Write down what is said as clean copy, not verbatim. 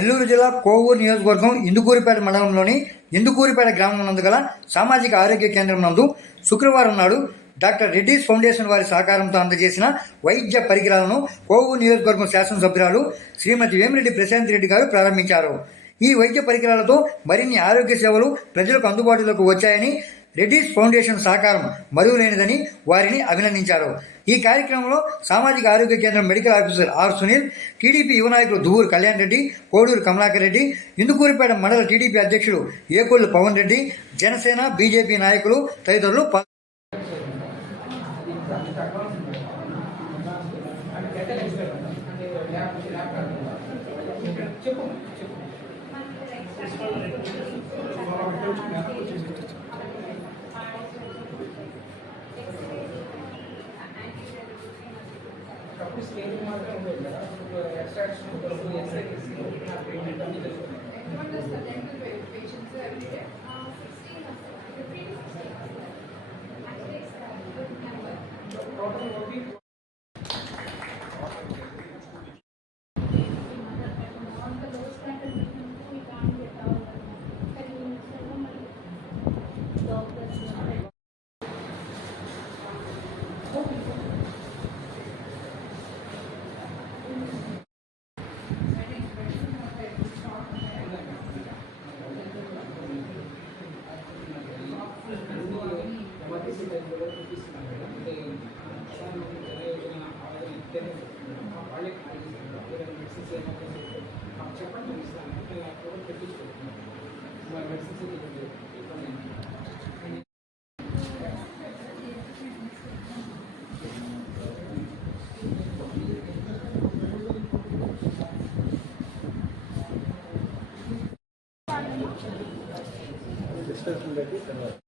నెల్లూరు జిల్లా కోవూరు నియోజకవర్గం ఇందుకూరిపేట మండలంలోని ఇందుకూరిపేట గ్రామం నందు గల సామాజిక ఆరోగ్య కేంద్రం నందు శుక్రవారం నాడు డాక్టర్ రెడ్డిస్ ఫౌండేషన్ వారి సహకారంతో అందజేసిన వైద్య పరికరాలను కోవూరు నియోజకవర్గం శాసనసభ్యురాలు శ్రీమతి వేమిరెడ్డి ప్రశాంత్ రెడ్డి గారు ప్రారంభించారు. ఈ వైద్య పరికరాలతో మరిన్ని ఆరోగ్య సేవలు ప్రజలకు అందుబాటులోకి వచ్చాయని, రెడ్డిస్ ఫౌండేషన్ సహకారం మరువలేనిదని వారిని అభినందించారు. ఈ కార్యక్రమంలో సామాజిక ఆరోగ్య కేంద్రం medical officer R Sunil, TDP యువ నాయకులు దువ్వూరు కళ్యాణ్ రెడ్డి, కోడూరు కమలాకర్ రెడ్డి, ఇందుకూరిపేట మండల టీడీపీ అధ్యక్షుడు ఏకొల్లు పవన్ రెడ్డి, జనసేన బీజేపీ నాయకులు తదితరులు చెప్పండి మెడిసిన్స్